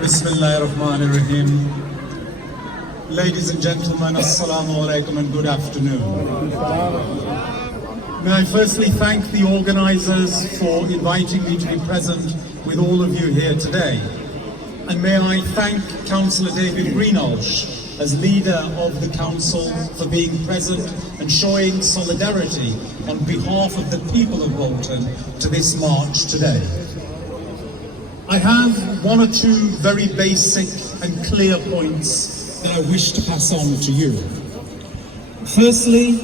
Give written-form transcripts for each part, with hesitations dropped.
Bismillahirrahmanirrahim. Ladies and gentlemen, Assalamu alaikum and good afternoon. May I firstly thank the organisers for inviting me to be present with all of you here today. And may I thank Councillor David Greenhalgh as leader of the Council for being present and showing solidarity on behalf of the people of Bolton to this march today. I have one or two very basic and clear points that I wish to pass on to you. Firstly,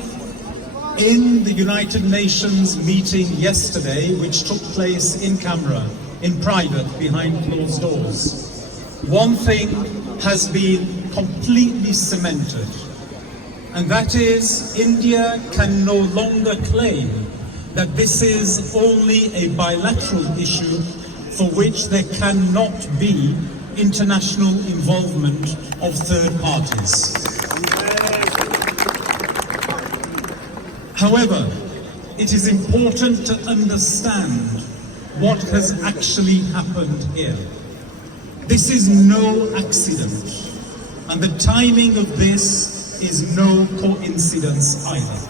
in the United Nations meeting yesterday, which took place in camera, in private, behind closed doors, one thing has been completely cemented, and that is India can no longer claim that this is only a bilateral issue for which there cannot be international involvement of third parties. However, it is important to understand what has actually happened here. This is no accident, and the timing of this is no coincidence either.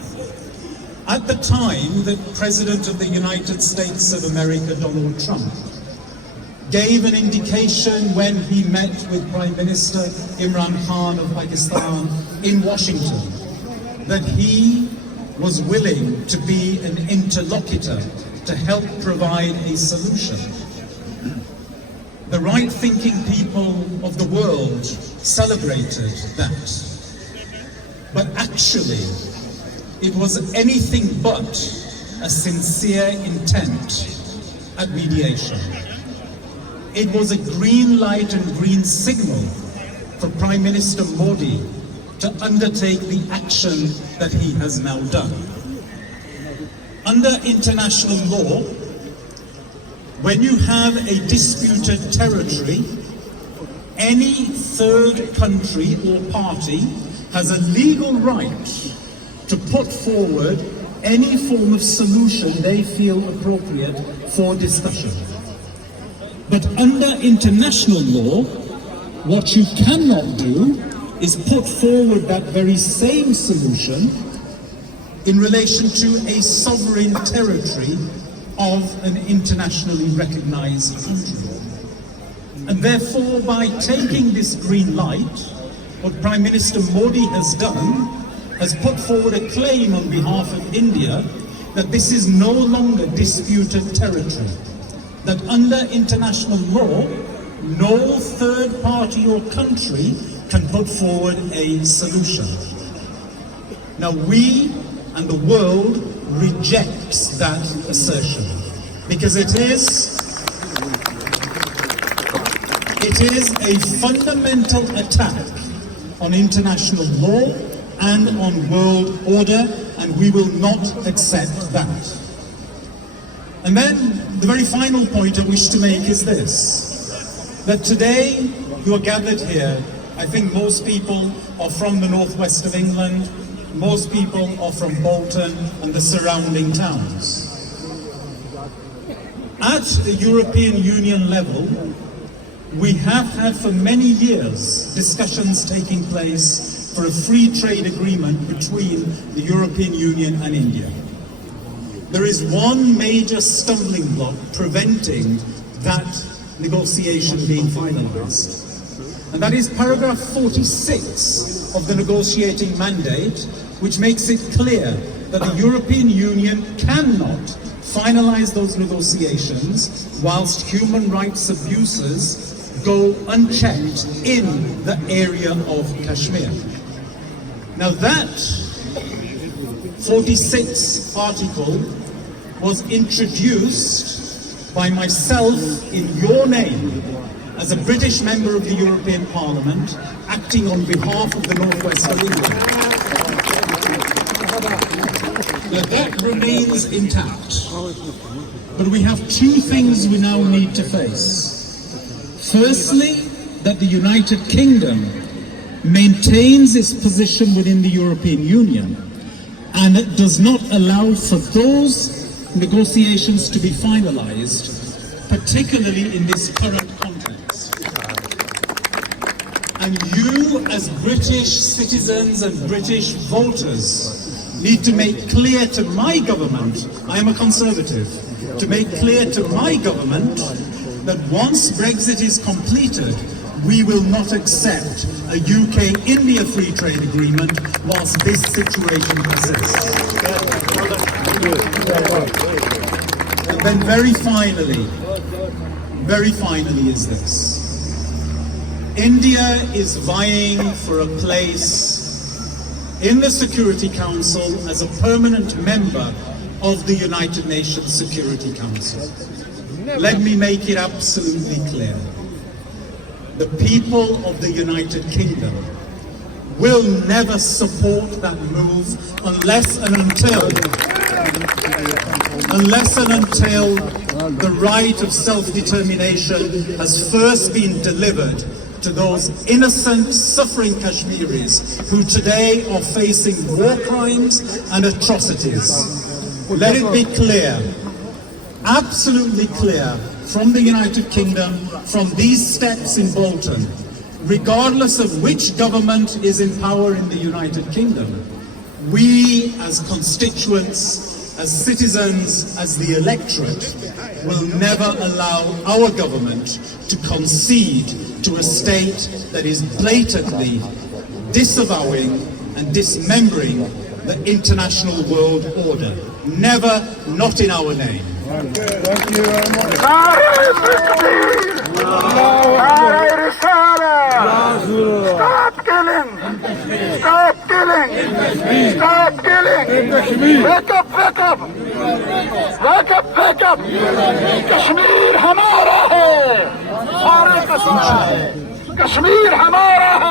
At the time that President of the United States of America, Donald Trump, gave an indication when he met with Prime Minister Imran Khan of Pakistan in Washington that he was willing to be an interlocutor to help provide a solution. The right-thinking people of the world celebrated that. But actually, it was anything but a sincere intent at mediation. It was a green light and green signal for Prime Minister Modi to undertake the action that he has now done. Under international law, when you have a disputed territory, any third country or party has a legal right to put forward any form of solution they feel appropriate for discussion. But under international law, what you cannot do is put forward that very same solution in relation to a sovereign territory of an internationally recognized country. And therefore, by taking this green light, what Prime Minister Modi has done has put forward a claim on behalf of India that this is no longer disputed territory, that under international law, no third party or country can put forward a solution. Now we and the world rejects that assertion because it is a fundamental attack on international law and on world order, and we will not accept that. And then the very final point I wish to make is this, that today you are gathered here. I think most people are from the northwest of England, most people are from Bolton and the surrounding towns. At the European Union level, we have had for many years discussions taking place for a free trade agreement between the European Union and India. There is one major stumbling block preventing that negotiation being finalized. And that is paragraph 46 of the negotiating mandate, which makes it clear that the European Union cannot finalize those negotiations whilst human rights abuses go unchecked in the area of Kashmir. Now that 46 article was introduced by myself in your name as a British member of the European Parliament acting on behalf of the Northwest of England. Now that remains intact, but we have two things we now need to face. Firstly, that the United Kingdom maintains its position within the European Union and it does not allow for those negotiations to be finalized, particularly in this current context. And you, as British citizens and British voters, need to make clear to my government, I am a Conservative, to make clear to my government that once Brexit is completed, we will not accept a UK-India free trade agreement whilst this situation persists. And then very finally is this. India is vying for a place in the Security Council as a permanent member of the United Nations Security Council. Let me make it absolutely clear. The people of the United Kingdom will never support that move unless and until the right of self-determination has first been delivered to those innocent, suffering Kashmiris who today are facing war crimes and atrocities. Let it be clear, absolutely clear, from the United Kingdom, from these steps in Bolton, regardless of which government is in power in the United Kingdom, we as constituents, as citizens, as the electorate, will never allow our government to concede to a state that is blatantly disavowing and dismembering the international world order. Never, not in our name. Thank you very much. Stop killing! Stop killing! Stop killing! Wake up! Wake up! Wake up! Wake up! Kashmir हमारा है, सारे कश्मीर हमारा है.